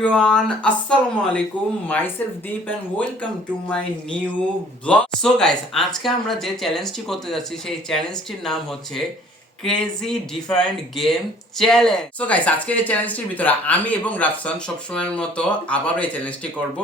everyone, Assalamu alaikum, myself Deep and welcome to my new vlog. So guys, আজকে আমরা যে চ্যালেঞ্জটি করতে যাচ্ছি সেই চ্যালেঞ্জটির নাম হচ্ছে crazy different game challenge. So guys, আজকের এই চ্যালেঞ্জটির ভিতরে আমি এবং রাফসান সবসময়ের মতো আবারও এই চ্যালেঞ্জটি করব।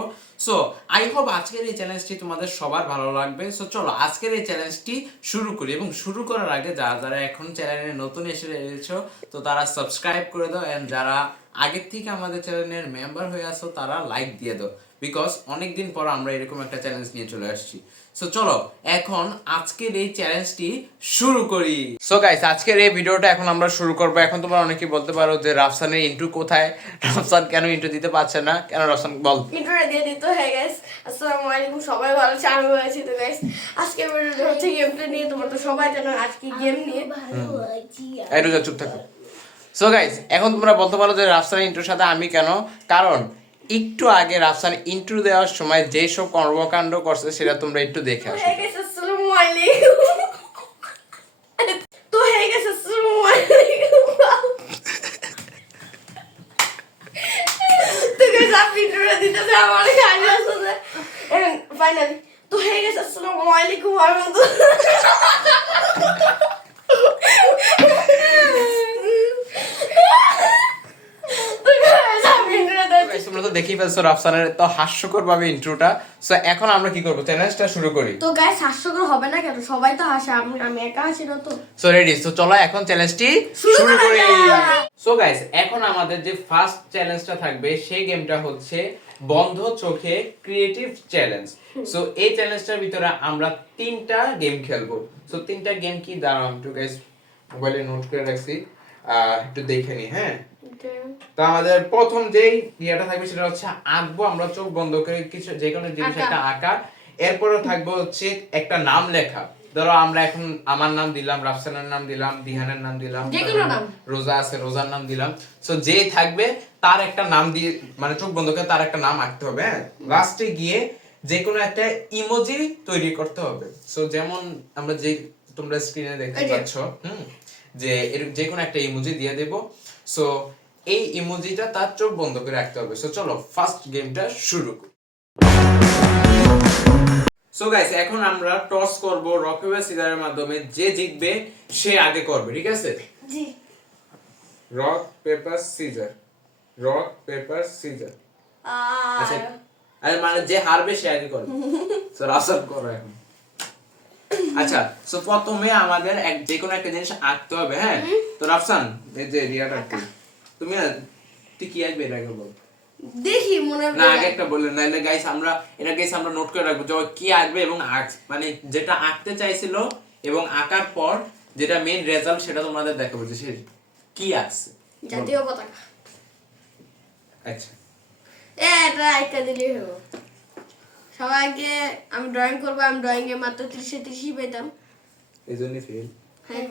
সো আই হোপ আজকের এই চ্যালেঞ্জটি তোমাদের সবার ভালো লাগবে। সো চলো আজকের এই চ্যালেঞ্জটি শুরু করি, এবং শুরু করার আগে যারা এখন চ্যানেলে নতুন এসেছো তো তারা সাবস্ক্রাইব করে দাও, এন্ড যারা আগের থেকে আমাদের চ্যানেলের মেম্বার হয়ে আসো তারা লাইক দিয়ে দাও, বিকজ অনেকদিন পর আমরা এরকম একটা চ্যালেঞ্জ নিয়ে চলে আসছি। সো চলো এখন আজকের এই চ্যালেঞ্জটি শুরু করি। সো গাইস, আজকের এই ভিডিওটা এখন আমরা শুরু করব। এখন তোমরা অনেকেই বলতে পারো যে রাফসানের ইন্ট্রো কোথায়, রাফসান কেন ইন্ট্রো দিতে পারছে না, কেন? রাফসান বল। ইন্ট্রোটা দিয়ে দিত। হ্যাঁ গাইস, আসসালামু আলাইকুম, সবাই ভালো আছেন, আমি ভালো আছি। তো গাইস, আজকে ভিডিওটা হচ্ছে গেম প্লে নিয়ে। তোমরা তো সবাই জানো আজকে গেম নিয়ে। একটু চুপ থাকো। সো গাইস, এখন তোমরা বলতে পারো যে রাফসানের ইন্ট্রোর সাথে আমি কেন, কারণ একটু আগে রাফসান ইন্ট্রো দেওয়ার সময় যে সব কর্মকাণ্ড করছে সেটা তোমরা একটু দেখে আসো। হ্যাঁ গাইস, আসসালামু আলাইকুম। তো হ্যাঁ গাইস, আসসালামু আলাইকুম। তো গাইস, আপনি ইন্ট্রোটা দিতেছে, আমার কাছে আসছে। এন্ড ফাইনালি তো হ্যাঁ গাইস, আসসালামু আলাইকুম ওয়া তোমরা তো দেখেই ফেলছো রাফসানের তো হাস্যকর ভাবে ইন্ট্রোটা। সো এখন আমরা কি করব, চ্যালেঞ্জটা শুরু করি। তো গাইস, হাস্যকর হবে না কেন? সবাই তো হাসে, আমি একা হাসি না তো। So ready? সো চলো এখন চ্যালেঞ্জটি শুরু করি। সো গাইস, এখন আমাদের যে ফার্স্ট চ্যালেঞ্জটা থাকবে সেই গেমটা হচ্ছে বন্ধ চোখে ক্রিয়েটিভ চ্যালেঞ্জ। সো এই চ্যালেঞ্জটার ভিতরে আমরা তিনটা গেম খেলবো। সো তিনটা গেম কি, দাঁড়াও একটু গাইস মোবাইলে নোট করে রাখছি, একটু দেখে নি। হ্যাঁ, তো আমাদের প্রথম যেই ইয়েটা থাকবে সেটা হচ্ছে আঁকবো আমরা চোখ বন্ধ করে কিছু যে কোনো জিনিস একটা আঁকা। এরপরে থাকবে হচ্ছে একটা নাম লেখা। ধরো আমরা এখন আমার নাম দিলাম, রাফসানের নাম দিলাম, দিহানের নাম দিলাম, রোজা আছে রোজার নাম দিলাম। সো যে থাকবে তার একটা নাম দিয়ে, মানে চোখ বন্ধ করে তার একটা নাম আঁকতে হবে। হ্যাঁ, লাস্টে গিয়ে যে কোনো একটা ইমোজি তৈরি করতে হবে। সো যেমন আমরা যে তোমরা স্ক্রিনে দেখতে পাচ্ছ, যে যে কোনো একটা ইমোজি দিয়ে দেব। সো এই ইমোজিটা তার চোখ বন্ধ করে রাখতে হবে। সো চলো ফার্স্ট গেমটা শুরু করি। সো গাইস, এখন আমরা টস করব রক পেপার সিজারের মাধ্যমে। যে জিতবে সে আগে করবে, ঠিক আছে? জি। Rock paper scissor, rock paper scissor. আচ্ছা, আরে মানে যে হারবে সে আগে করবে। সো রাফসান করো এখন। আচ্ছা, সো প্রথমে আমাদের যে কোনো একটা জিনিস আঁকতে হবে। হ্যাঁ, তো রাফসান এই যে রিয়াটা তুমি তুই কি আঁকবে এটা আগে বল। দেখি মনে না, আগে একটা বললেন, নাইলে গাইস আমরা আমরা নোট করে রাখবো যে কি আঁকবে, এবং মানে যেটা আঁকতে চাইছিল এবং আঁকার পর যেটা মেইন রেজাল্ট সেটা তোমাদের দেখাবো যে সে কি আঁকছে। জাতীয় পতাকা। আচ্ছা, এটা একটা দিলেই হলো। সবাইকে আমি ড্রয়িং করবো, আমি ড্রয়িং এ মাত্র 30 পেতাম, এই জন্যই ফেল। হ্যাঁ।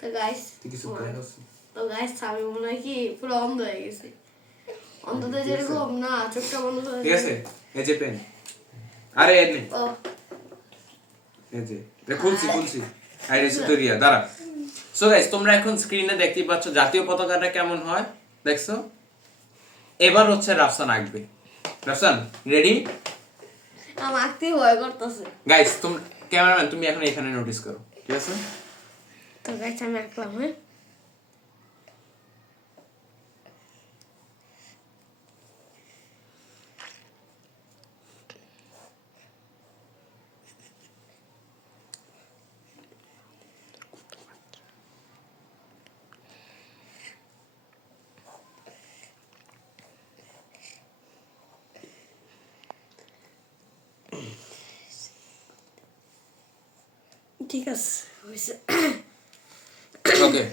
তো গাইস, তো গাইস আমি মনে হয় কি পুরো অন্ধ হয়ে গেছি। অন্ধদের যেরকম না, চোখটা বন্ধ হয়ে ঠিক আছে। এই যে পেন, আরে এর নেই। ও এই যে খুলছি আরে সুতরিয়া দাঁড়া। সো গাইস, তোমরা এখন স্ক্রিনে দেখতেই পাচ্ছ জাতীয় পতাকাটা কেমন হয়, দেখছো? এবার হচ্ছে রাফসান আঁকবে। রাফসান রেডি? আমার আঁকতে ভয় করতেছে। গাইস, তুমি ক্যামেরাম্যান তুমি এখন এখানে নোটিস করো, ঠিক আছে? তো গাইস আমি আঁকলাম। হ্যাঁ, ঠিক আছে। ওকে।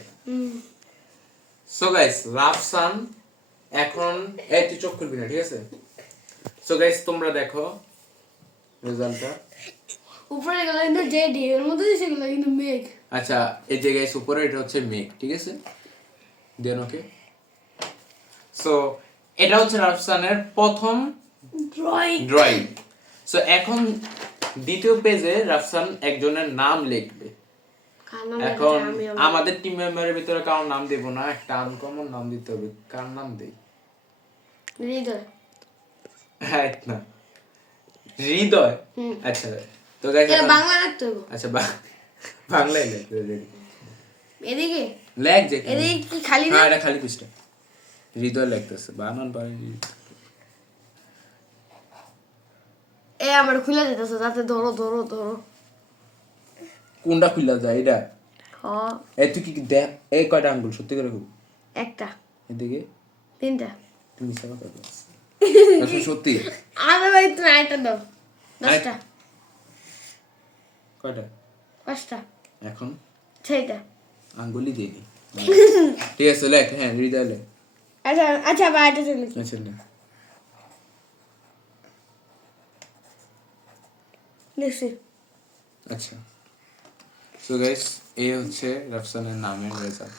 সো গাইস, রাফসান এখন এই তুই চোখ খুলবি না, ঠিক আছে? সো গাইস, তোমরা দেখো রেজাল্টটা। উপরে গেল কিন্তু যে ডি এর মধ্যে সেগুলো কিন্তু মেঘ। আচ্ছা, এই যে গাইস উপরে এটা হচ্ছে মেঘ, ঠিক আছে? দেন ওকে। সো এটা হচ্ছে রাফসানের প্রথম ড্রয়িং। সো এখন দ্বিতীয় পেজে রাফসান একজনের নাম লিখবে। নাম এখন লেখা যায়, আমাদের টিম মেম্বারের ভিতরে কারোর নাম দেব না, একটা আনকমন নাম দিতে হবে। কার নাম দেই? হৃদয়। হ্যাঁ না, হৃদয়। আচ্ছা তো গাইস এটা বাংলা রাখতে হবে। আচ্ছা বাংলায় লেখ এদিকে লেখ যে এদিকে কি খালি না? হ্যাঁ এটা খালি পৃষ্ঠা। হৃদয় লিখতেছে বানান পারি। এ আমার খুলে যেতেছে, যাতে ধরো ধরো ধরো। কোনটা খুলা যায় এটা? হ্যাঁ এই তুই কি দেখ, এই কয়টা আঙ্গুল সত্যি করে খুব একটা এদিকে 3টা। তুমি মিথ্যা কথা বলছ। আচ্ছা সত্যি আরে ভাই তুমি আইটা দাও। 10টা কয়টা 5টা এখন 6টা। আঙ্গুলই দিইনি। ঠিক আছে লেখ, হ্যাঁ হৃদয় লেখ। আচ্ছা আচ্ছা ভাই এটা চলে আচ্ছা লেখ। লিখছি। আচ্ছা সো গাইস এই হচ্ছে রাফসানের নামের রেজাল্ট।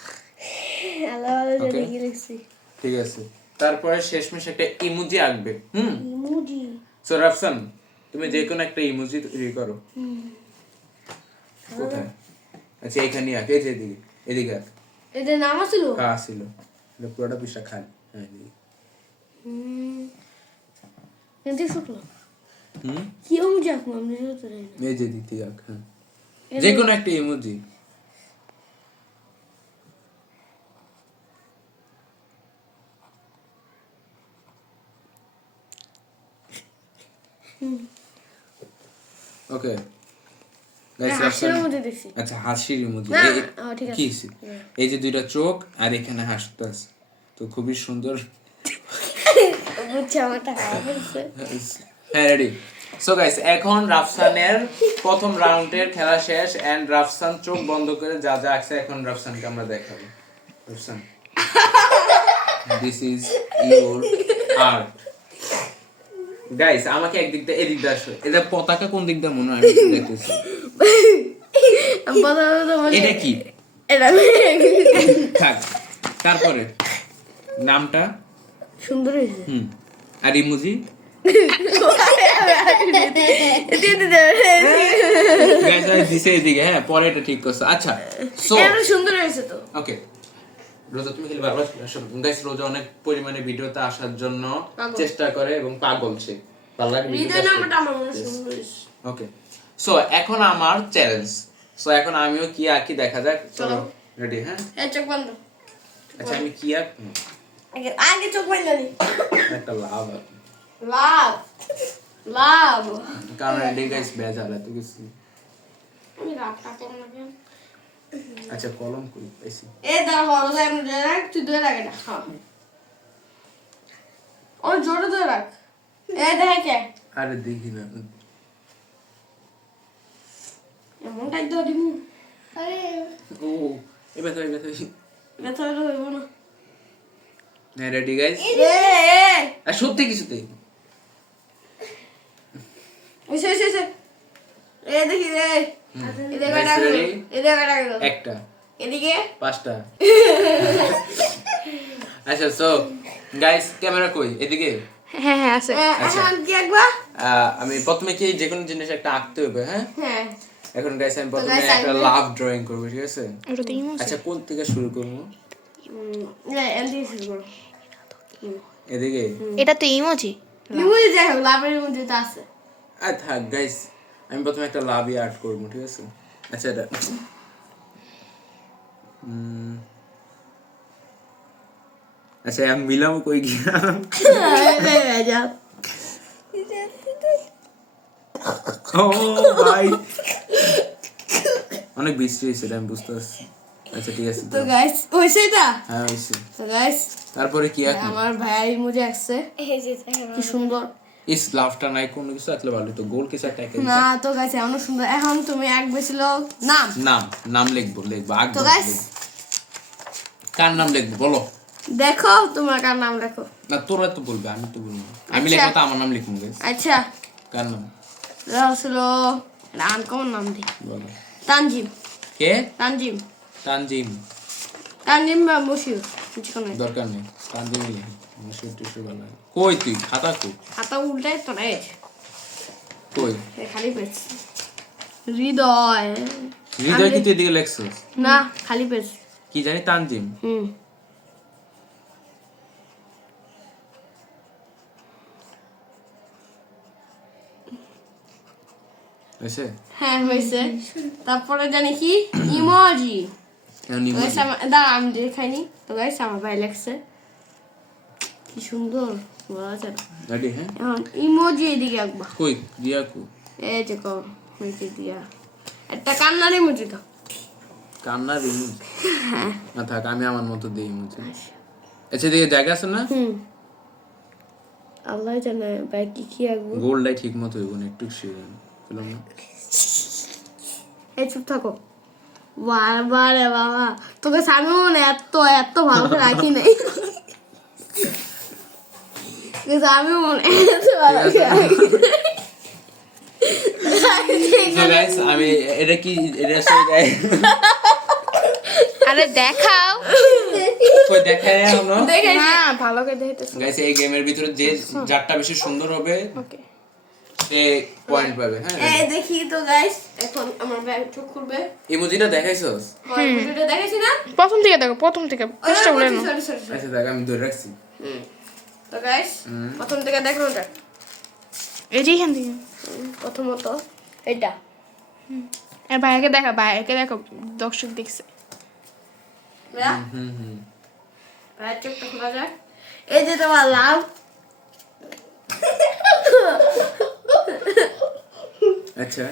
আল্লাহ আল্লাহ Okay. কি লিখছি। ঠিক আছে তারপরে শেষমেশ একটা ইমোজি আঁকবে। ইমোজি। সো রাফসান তুমি যে কোনো একটা ইমোজি তৈরি করো। কোথায়? আচ্ছা এখানে আঁক, এই যে এদিকে এদিকে আঁক। এদের নাম আছিল? হ্যাঁ ছিল, এটা পুরোটা পৃষ্ঠা খালি। হ্যাঁ এদিকে। কিন্তু শুকলো হুম কি ইমোজি আঁকবো আমি নিজেও তো জানি না। এই যে এদিক থেকে আঁক। হ্যাঁ যে কোনো একটা ইমোজি। ওকে গাইস হাসির ইমোজি দেখছি। আচ্ছা হাসির ইমোজি। না, ঠিক আছে। কি এই যে দুইটা চোখ আর এখানে হাসতেছে, তো খুবই সুন্দর। বুঝছি আমার টাকা বলছে। হ্যাঁ রেডি। সো গাইস এখন রাফসানের প্রথম রাউন্ডের খেলা শেষ এন্ড রাফসান চোখ বন্ধ করে যা যা আঁকছে এখন রাফসানকে আমরা দেখাবো। Rafsan this is your art. Guys আমাকে একদিক দিয়ে এদিক দিয়ে আসো, এটা পতাকা কোন দিক দিয়ে মনে হয় আমি দেখতেছি। আমি কথা বলতে এটা কি এটা থাক, তারপরে নামটা সুন্দর হয়েছে। আর ইমোজি দিছে এদিকে। হ্যাঁ পরে এটা ঠিক করছো। আচ্ছা সো এটা সুন্দর হয়েছে তো। ওকে রোজা তুমি খেলে বারবার গাইস রোজা অনেক পরিমাণে ভিডিওতে আসার জন্য পাগল। চেষ্টা করে এবং পাগল সে ভালো লাগে হৃদয় নাম্বারটা আমার মনে সুন্দর হয়েছে। ওকে সো এখন আমার চ্যালেঞ্জ। সো এখন আমিও কি আঁকি দেখা যাক। চলো রেডি? হ্যাঁ এই চোখ বন্ধ। আচ্ছা আমি কি আঁকবো? আগে আগে চোখ বন্ধ নি। একটা লাভ আঁকবো লাভ লাভ। কারণ রেডি গাইস বেজাল এত কিছু। আমি রাতটা করব না কেন? আচ্ছা কলম কই পাইছি। এই দাঁড়া হলো আমি রাখ তুই ধরে রাখ এটা। হ্যাঁ ও জোরে ধরে রাখ। এই দেখে কে আরে দেখি না। এমনটাই তো দিমু। আরে ও এবার তো ব্যথা হইব না। হ্যাঁ রেডি গাইস। এ আর সত্যি কিছুতেই এসে এসে এসে এ দেখি রে এদিকে Guys, রাখ ready? এদিকে রাখ একটা এদিকে 5টা। আচ্ছা সো গাইস ক্যামেরা কই এদিকে? হ্যাঁ হ্যাঁ আছে আচ্ছা। এখন কি একবা আমি প্রথমে কি যে কোনো জিনিস একটা আঁকতে হবে। হ্যাঁ হ্যাঁ এখন গাইস আমি প্রথমে guys, একটা আমি- লাভ ড্রয়িং করব, ঠিক আছে? এটা তো ইমো আচ্ছা কোন থেকে শুরু করব? এদিকে শুরু করো এদিকে? এটা তো ইমোজি নিমুজি যাই হোক লাভের মধ্যে তো আছে আর থাক গাইস আমি প্রথমে একটা লাভই আর্ট করব, ঠিক আছে? আচ্ছা এটা আচ্ছা আমি মিলামো কই গিয়া? যা ও ভাই অনেক বৃষ্টি হয়েছে এটা আমি বুঝতে পারছি। আচ্ছা ঠিক আছে তো গাইস ওইছে এটা হ্যাঁ হয়েছে। তো গাইস তারপরে কি আঁকবো? আমার ভাইয়ের ইমোজি আসছে কি সুন্দর ইস লাভটা নাই কোনো কিছু আঁকলে ভালো তো। গোল কিছু একটা এঁকে না তো গাইস এমন সুন্দর এখন তুমি এক বেছিল নাম নাম নাম লিখবো আঁকবো। তো গাইস কার নাম লিখবো বলো? দেখো তোমার কার নাম দেখো না তোরা তো বলবে আমি তো বলবো। আমি আচ্ছা। লিখবো তো আমার নাম লিখবো গাইস। আচ্ছা কার নাম এটা ছিল আনকমন নাম দি বলো? তানজিম কে? তানজিম তানজিম? তানজিম বা মশিউর কিছু নাই দরকার নেই তানজিম লিখি। মুশকিল টিশু ভালো লাগে। কই তুই খাতা কই? হাতা উল্টাই তো নাই কই খালি পেয়েছি হৃদয় হৃদয় কি তুই এদিকে লেখছিস? না খালি পেজ। কি জানি তানজিম। হয়েছে? হ্যাঁ হয়েছে। তারপরে জানি কি ইমোজি। দাঁড়া আমি দেখাইনি তো গাইস, আমার ভাই লেখছে কি সুন্দর বলা যায় না। রেডি? হ্যাঁ, এখন ইমোজি এদিকে আঁকবা। কই দিয়া কো? এই যে কো হয়েছে দিয়া একটা কান্নার ইমোজি দাও। কান্নার ইমোজি? হ্যাঁ না থাক, আমি আমার মতো দিই ইমোজি। আচ্ছা, দিকে জায়গা আছে না? আল্লাহ জানে ভাই কি কি আঁকবো। গোলটাই ঠিক মতো হইব না, একটু শিখেন পেলাম না। এই চুপ থাকো। বারে বাবা, তোকে সামিও না এত এত ভালো করে রাখি নাই। কিন্তু আমি মনে এত ভালো করে রাখি নাই। So guys, আমি এটা কি এটা সবাই আরে দেখাও। কই দেখায় আমরা দেখে না ভালো করে দেখাইতেছ। গাইস, এই গেমের ভিতরে যে যারটা বেশি সুন্দর হবে ওকে সে পয়েন্ট পাবে। হ্যাঁ, এই দেখি তো গাইস, এখন আমার ব্যাগ চোখ খুলবে। ইমোজিটা দেখাইছস? ভিডিওটা দেখাইছি না? প্রথম থেকে দেখো, প্রথম থেকে চেষ্টা করে নাও। সরি আচ্ছা দেখ, আমি ধরে রাখছি। তো গাইস প্রথম থেকে দেখো ওটা। এই যে এখান থেকে প্রথমত এটা আর ভাইকে দেখা, ভাইকে দেখো, দর্শক দেখছে। ভাইয়ের চোখটা খোলা যাক। এই যে তোমার লাভ। আচ্ছা,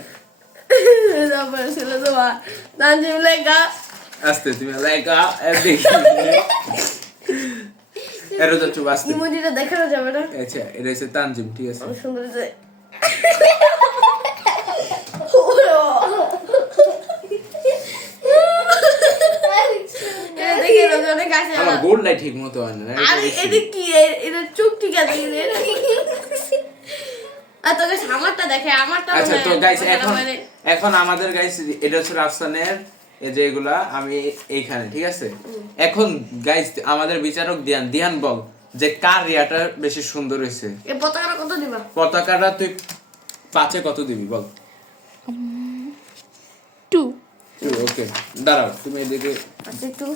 তারপরে ছিল তোমার তানজিম লেখা। আস্তে তুমি লাইকা দেখি এরো তো চুপ আস্তে। ইমোজিটা দেখানো যাবে না? আচ্ছা, এটা হচ্ছে তানজিম, ঠিক আছে। অনেক সুন্দর যে এটা দেখে অনেক কাছে। আমার গোলটাই ঠিক মতো হয় না। আরে এটা কি? এটা চোখ ঠিক আছে। আর তোকে আমারটা দেখে, আমারটা আচ্ছা তো গাইস, এখন আমাদের গাইস এটা হচ্ছে রাফসানের এই যে এগুলা আমি এইখানে, ঠিক আছে। এখন গাইস আমাদের বিচারক দিয়ান বল যে কার রিয়াটা বেশি সুন্দর হয়েছে। এই পতাকাটা কত দিবা? পতাকাটা তুই 5-এ কত দিবি বল? 2 ওকে, দাঁড়াও তুমি এদিকে। আচ্ছা একটু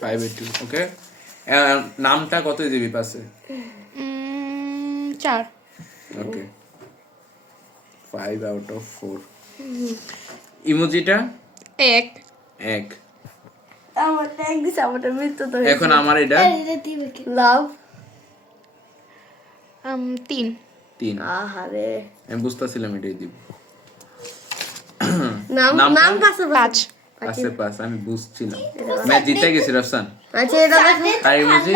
5-2, ওকে। নামটা কত দিবি 5-এ? 4 ওকে, 5/4। ইমোজিটা 1 1। আমার ট্যাগ দিছে, আমারটা মৃত্যু তো এখন আমার এটা লাভ 3 আহারে আমি বুঝতেছিলাম এটাই দিব। নাম কাছে 5 5-এ 5 আমি বুঝছিলাম। ম্যাচ জিতে গেছি রাফসান। আচ্ছা এটা দেখো। আর ইমোজি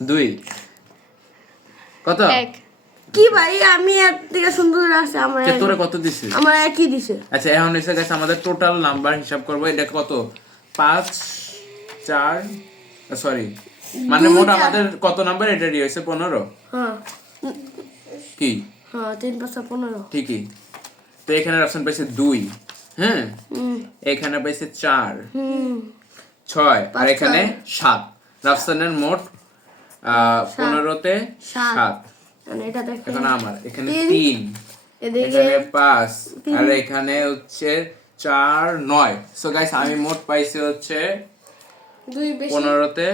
2 কত? 1 কি ভাই, আমি এর থেকে সুন্দর আছে আমার। তোরে কত দিছে? আমার একই দিছে। আচ্ছা, এখন এসে গেছে আমাদের টোটাল নাম্বার হিসাব করবো। এটা কত? 5 4 সরি, মানে মোট আমাদের কত নাম্বার? এটা হয়েছে 15। হ্যাঁ কি? হ্যাঁ 3 5 15। ঠিকই তো। এখানে রাফসান পাইছে 2, হ্যাঁ, এখানে পাইছে 4 6 আর এখানে 7। রাফসানের মোট 15-তে 7। মানে এটা দেখো। এখন আমার এখানে 3, এদিকে এখানে 5 আর এখানে হচ্ছে 4 9। সো গাইস আমি মোট পাইছি হচ্ছে 2 বেশি। 15-তে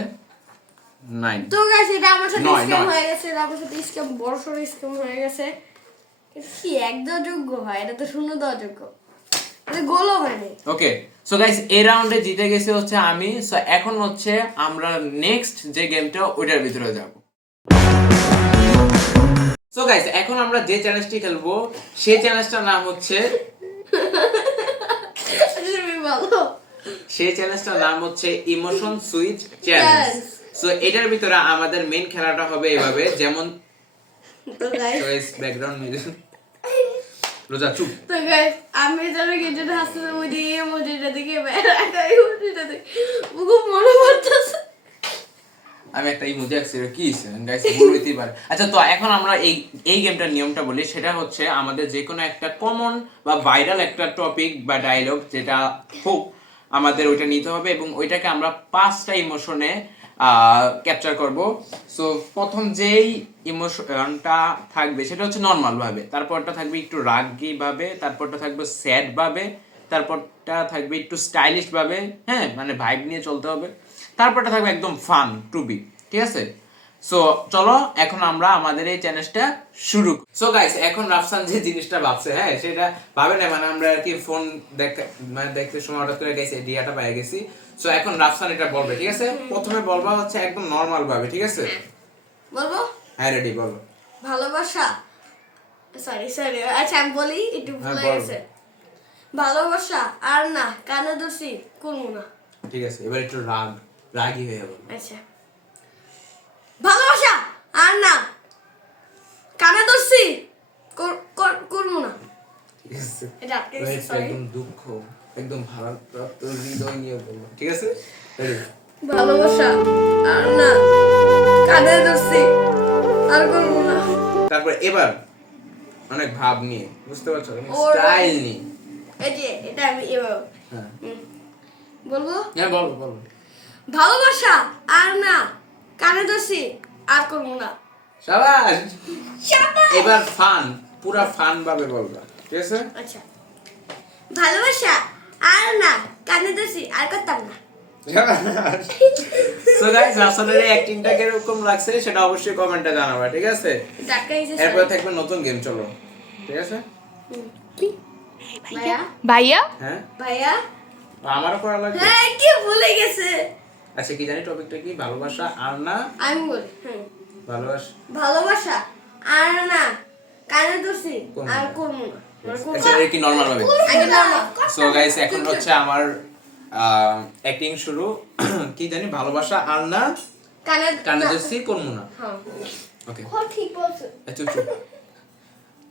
9। তো গাইস এটা আমার সাথে নয়, স্ক্যাম নয়। হয়ে গেছে, এটা আমার সাথে স্ক্যাম, বড় সড় স্ক্যাম হয়ে গেছে। এটা কি এক দেওয়া যোগ্য হয়? এটা তো শূন্য দেওয়া যোগ্য। এটা গোলও হয়নি। ওকে, সো গাইস এই রাউন্ডে জিতে গেছে হচ্ছে আমি। সো এখন হচ্ছে আমরা নেক্সট যে গেমটা ওইটার ভিতরে যাব। সো গাইস এখন আমরা যে চ্যালেঞ্জটি খেলবো সেই চ্যালেঞ্জটার নাম হচ্ছে তুমি বলো। সেই চ্যালেঞ্জটার নাম হচ্ছে ইমোশন সুইচ চ্যালেঞ্জ। সো এটার ভিতরে আমাদের মেইন খেলাটা হবে এভাবে, যেমন তো গাইস ব্যাকগ্রাউন্ড মিউজিক। রোজা চুপ। তো গাইস আমি জানো কি যেটা হাসতে ওই দিয়ে ইমোজিটা দেখে বেড়াটা ইমোজিটা দেখে খুব মনে পড়তেছে। আমি একটা ইমোজি আঁকছি, কি গাইস ভুল হইতেই পারে। আচ্ছা তো এখন আমরা এই গেমটার নিয়মটা বলি। সেটা হচ্ছে আমাদের যে কোনো একটা কমন বা ভাইরাল একটা টপিক বা ডায়লগ যেটা হোক, আমাদের ওইটা নিতে হবে এবং ওইটাকে আমরা 5টা ইমোশনে ক্যাপচার করব। সো প্রথম যেই ইমোশনটা থাকবে সেটা হচ্ছে নর্মাল ভাবে, তারপরটা থাকবে একটু রাগী ভাবে, তারপরটা থাকবে স্যাড ভাবে, তারপরটা থাকবে একটু স্টাইলিশ ভাবে, হ্যাঁ মানে ভাইব নিয়ে চলতে হবে, তারপরটা থাকবে একদম ফান টু বি, ঠিক আছে? সো চলো এখন আমরা আমাদের এই চ্যালেঞ্জটা শুরু। সো গাইস এখন রাফসান যে জিনিসটা ভাবছে, হ্যাঁ সেটা ভাবে না, মানে আমরা আর কি ফোন দেখতে সময় হঠাৎ করে গাইস আইডিয়াটা পেয়ে গেছি। সো এখন রাফসান এটা বলবে, ঠিক আছে? প্রথমে বলবা হচ্ছে একদম নরমাল ভাবে, ঠিক আছে? বলবো হ্যাঁ রেডি, বলো। ভালোবাসা, সরি সরি, আচ্ছা আমি বলি, একটু ভুলে বল। গেছে। ভালোবাসা আর না কানে দোষী করবো না। ঠিক আছে, এবার একটু রাগী হয়ে যাবো। আচ্ছা, ভালোবাসা আর না কানে দোষী করবো না। ঠিক আছে, এটা আটকে এবার গেছে, একটু sorry। একদম দুঃখ, একদম ভারাক্রান্ত হৃদয় নিয়ে বলবো, ঠিক আছে? রেডি? ভালোবাসা আর না কানে দোষী আর করবো না। তারপর এবার অনেক ভাব নিয়ে, বুঝতে পারছো, ওর- স্টাইল নিয়ে। এই যে এটা আমি এবার হ্যাঁ বলবো, হ্যাঁ বলো বলো। ভালোবাসা আর না কানে দোষী আর করবো না। শাবাশ, এবার ফান, পুরা ফান ভাবে বলবা, ঠিক আছে? আচ্ছা, ভালোবাসা আর না কানে দোষী আর করতাম না। সো গাইস রাফসানের এই অ্যাক্টিংটা কিরকম লাগছে সেটা অবশ্যই কমেন্টে জানাবা, ঠিক আছে? এটা আটকে গেছে, এরপর sorry। থাকবে নতুন গেম, চলো, ঠিক আছে? ভাইয়া ভাইয়া হ্যাঁ ভাইয়া আমারও করা লাগবে। হ্যাঁ, কি ভুলে গেছে। আচ্ছা কি জানি টপিকটা কি? ভালোবাসা আর না, আমি বলি ভালোবাসা। ভালোবাসা আর না কানে দোষী করবো আর না। করবো না। মানে করবো আচ্ছা না। এটা কি নরমাল ভাবে? আগে normal। সো গাইস এখন হচ্ছে আমার অ্যাক্টিং শুরু। কি জানি, ভালোবাসা আর না কানে কানাদাসি করবো না। হ্যাঁ, ওকে, ঠিক বলছো। চুপ চুপ।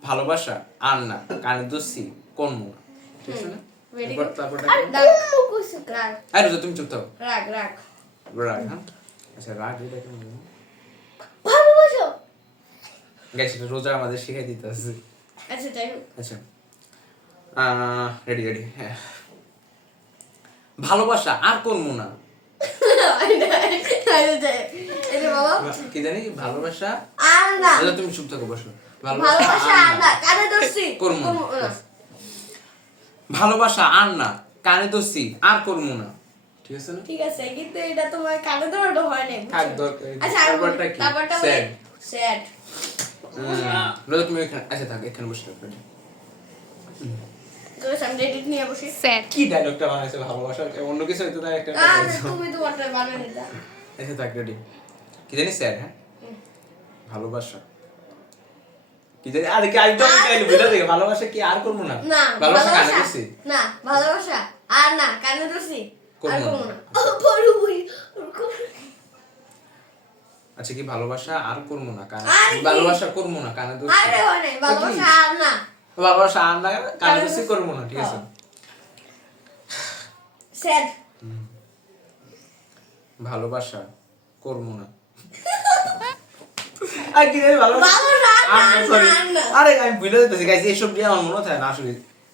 ভালোবাসা আর না কানাদাসি করবো না, ঠিক আছে না? Very এবার good. তারপরটা আর কি? রাগ আরে রোজা তুমি চুপ থাকো। রাগ রাগ রাগ, হ্যাঁ আচ্ছা রাগ এটা কেমন? ভালোবাসো। গাইস এটা রোজা আমাদের শিখাই দিতে আছে। আচ্ছা তাই হোক। আচ্ছা রেডি রেডি, হ্যাঁ। ভালোবাসা আর করবো না, এটা বলো। কি জানি, ভালোবাসা আর না রোজা তুমি চুপ থাকো, বসো। ভালোবাসা আর না কানে দোষী করবো না। করবো না। ভালোবাসা আর না কানে দোষী আর করবো না, ঠিক আছে না? ঠিক আছে, কিন্তু এটা তোমার কানে ধরানো হয় নাই, থাক বুঝছো? দরকার নেই। আচ্ছা আমি বলি, তারপরটা কি? তারপরটা Sad. স্যাড। রোজা তুমি এখানে, আচ্ছা থাক এখানে বসে থাকো। গাইস আমি এডিট নিয়ে বসি। স্যাড কি ডায়লগটা বানাইছে? ভালোবাসা অন্য কিছু হইতো না, একটা তুমি তোমারটা বানিয়ে নিতা। আচ্ছা থাক রেডি। কি জানি স্যার, হ্যাঁ ভালোবাসা কি জানি, আরে কি আইতো আমি বুঝা দেখে, ভালোবাসা কি আর করবো না? না ভালোবাসা কানে ভালোবাসা দোষী না ভালোবাসা আর না কানে দোষী আর করবো করবো না। না। ও বড় বই। আচ্ছা কি ভালোবাসা আর করবো না কানে, আর কি? ভালোবাসা করবো না কানে দোষী, আরে মানে ভালোবাসা আর না ভালোবাসা আর না কানে দোষী করবো না, ঠিক আছে? স্যাড। ভালোবাসা করবো না। আর কি জানি ভালোবাসা ভালোবাসা আর না, sorry. আর না। আরে আমি ভুলে যেতেছি গাইস, এইসব দিয়ে আমার মনে থাকে না আসলে,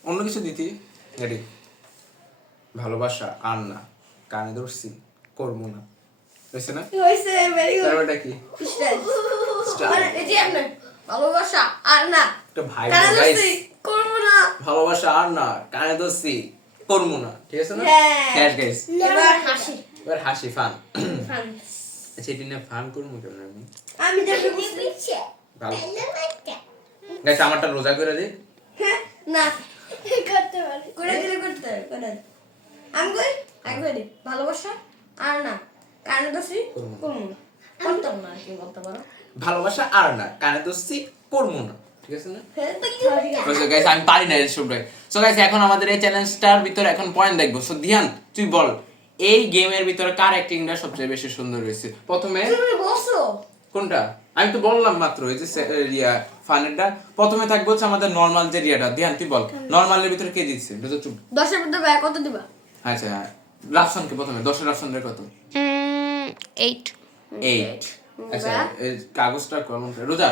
অন্য কিছু দিতি। রেডি, ভালোবাসা আর না কানে ধরছি করবো না, হয়েছে না? হইছে, ভেরি গুড। তারপরটা কি? স্টাইল। মানে এই যে আপনি ভালোবাসা আর না একটা ভাই কানে গাইস, দোষী করবো না। ভালোবাসা আর না কানে ধরছি করবো না, ঠিক আছে না? হ্যাঁ। হ্যাঁ গাইস, এবার হাসি। এবার হাসি, ফান। ফান। আচ্ছা এটা নিয়ে ফান করবো কেমন আমি? আমি দেখে বুঝছি। ভালো গাইস, আমারটা রোজা করে দিই। হ্যাঁ, না করতে পারি, করে দিলে করতে পারি, করে দিই। আমি কই একবার দিই, ভালোবাসা আর না কানে দোষী করবো না। করতাম না, কি বলতে পারো? ভালোবাসা আর না কানে ধরছি করবো না, ঠিক আছে না? হ্যাঁ, তো কি হবে? সো গাইস আমি পারি না এসব ভাই। সো গাইস এখন আমাদের এই চ্যালেঞ্জটার ভিতরে এখন পয়েন্ট দেখবো। সো ধ্যান তুই বল এই গেমের ভিতরে কার অ্যাক্টিংটা সবচেয়ে বেশি সুন্দর হয়েছে? প্রথমে তুমি বসো। কোনটা? আমি তো বললাম মাত্র এই যে রিয়া ফানেরটা। প্রথমে থাকবে হচ্ছে আমাদের নরমাল যে রিয়াটা। ধ্যান তুই বল নরমালের ভিতরে কে জিতছে? এটা তো চুপ। 10 এর মধ্যে ভাই কত দিবা? আচ্ছা রাফসানকে প্রথমে 10 এর রাফসানের কত? 8 8। আচ্ছা এই কাগজটা কলমটা রোজা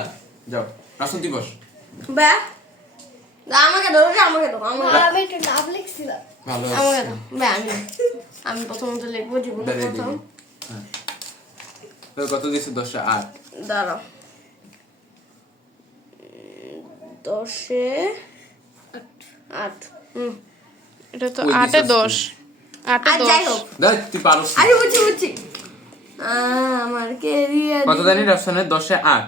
যাও রাফসান তুই বস। ভাই আমাকে ধরো, আমাকে দাও, আমাকে দাও। আমি একটু নাম লিখছিলাম। ভালো আমাকে আছে। দাও। ভাই আমি প্রথমত লিখবো জীবনে দাঁড়িয়ে প্রথম। দিবি। হ্যাঁ তো কত দিছে 10 8 দাঁড়াও 10-এ 8 এটা তো ওই 8 এ দিছস 10 8 এ আর যাই 10 হোক দেখ তুই পারোস না। আরে বুঝছি আমার ক্যারিয়ার কত জানি রাফসানের 10 এ 8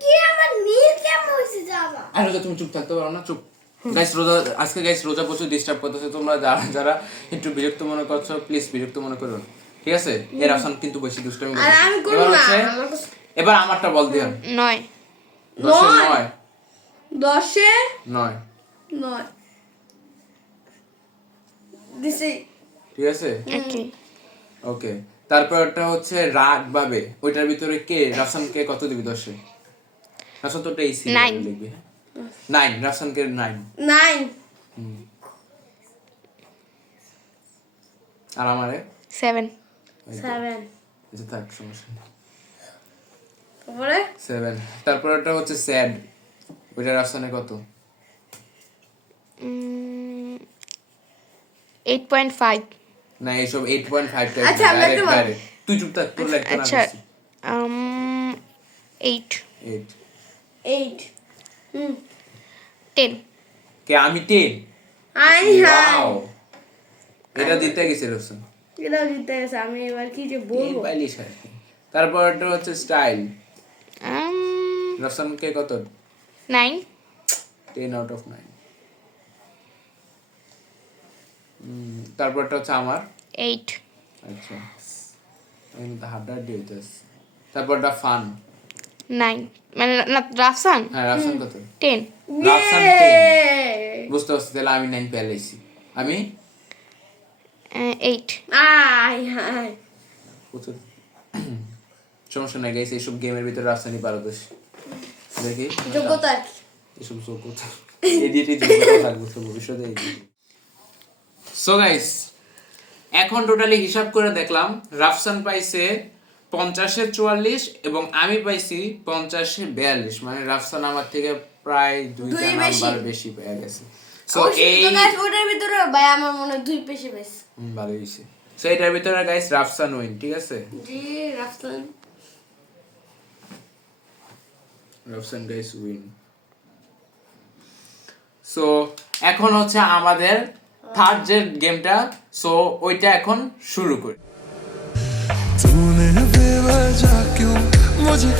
কি আমার নীল কেমন হইছে যাবা আর রোজা তুমি চুপ থাকতে পারো না চুপ গাইস রোজা আজকে গাইস রোজা প্রচুর ডিস্টার্ব করতেছে তোমরা যারা যারা একটু বিরক্ত মনে করছো প্লিজ বিরক্ত মনে করো না। ঠিক আছে এর রাফসান কিন্তু বেশি দুষ্টামি আর আমি করব এবার না হচ্ছে আমার কাছে এবার আমারটা বল দিও 9 10 এ 10-এ 9 9 দিছি ঠিক আছে ওকে ওকে তারপরটা হচ্ছে রাগ বাবে ওইটার ভিতরে কে রাফসান কে কত দিবি 10 এ রাফসান তো ওটা ইসি 9 লিখবি 9 রাফসান কে 9 9 আর আমারে 7 7 এটা থাক সমস্যা নেই তারপরে 7 তারপরটা হচ্ছে স্যাড ওইটা রাফসানে কত 8.5 না এইসব 8.5 টাইপ আচ্ছা, আমি ডাইরেক্ট একটা বল- ডাইরেক্ট তুই চুপ থাক তোর লেখা না আচ্ছা বেশি 8 8 8 10 কে আমি 10 আই ওয়াও এটা দিতে গেছে রাফসান এটা দিতে গেছে আমি এবার কি যে 10 বলবো পাইলিস আর কি। তারপরটা হচ্ছে স্টাইল um রাফসান কে কত 9 10 আউট অফ 9 তারপরটা হচ্ছে আমার 8 আচ্ছা আমি তো হার্ড হার্ড দিতেছি তারপরটা ফান 9 মানে না রাফসান হ্যাঁ রাফসান কত 10 রাফসান 10 ইয়ে! বুঝতে পারছি তাহলে আমি 9 পেলাইছি আমি 8 আই হাই প্রচুর সমস্যা নাই গাইস এইসব গেমের ভিতরে রাফসানি পারদর্শী দেখি যোগ্যতা কি? এসব যোগ্যতা এডিটে যোগ্যতা থাকবে তো ভবিষ্যতে সো গাইস এখন টোটালি হিসাব করে দেখলাম রাফসান পাইছে 50-এ 44 এবং আমি পাইছি 50-এ 42 মানে রাফসান আমার থেকে প্রায় 2টা দুই বেশি। নাম্বার বেশি পেয়ে গেছে সো অবশ্যই এই তো guys, ওটার ভিতরে ভাই আমার মনে হয় 2 বেশি বেশ ভালো হইছে সো এটার ভিতরে গাইস রাফসান উইন ঠিক আছে জি Rafsan Rafsan guys win so এখন হচ্ছে আমাদের থার্ড যে গেমটা সো ওইটা এখন শুরু করি तूने बेवजह क्यों मुझे